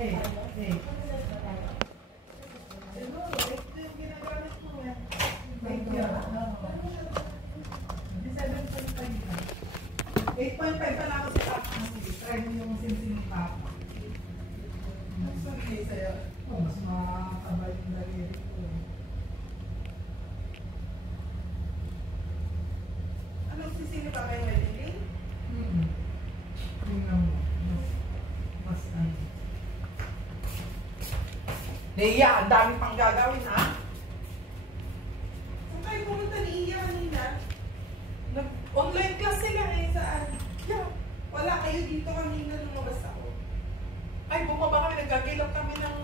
8.5 pa lang ako sa tapos. Try mo yung simsim papa. Mas okay sa'yo. Mas makakabay yung daliri ko. Anong sisili pa kayo wedding? Tingnan mo. Mas ano. Leia, ang dami pang gagawin ha? Saan kayo pumunta ni Iya kanina? Nag-online class sila eh, saan? Yeah. Wala kayo dito kanina lumabas ako. Ay, bumaba kami, nagagilap kami ng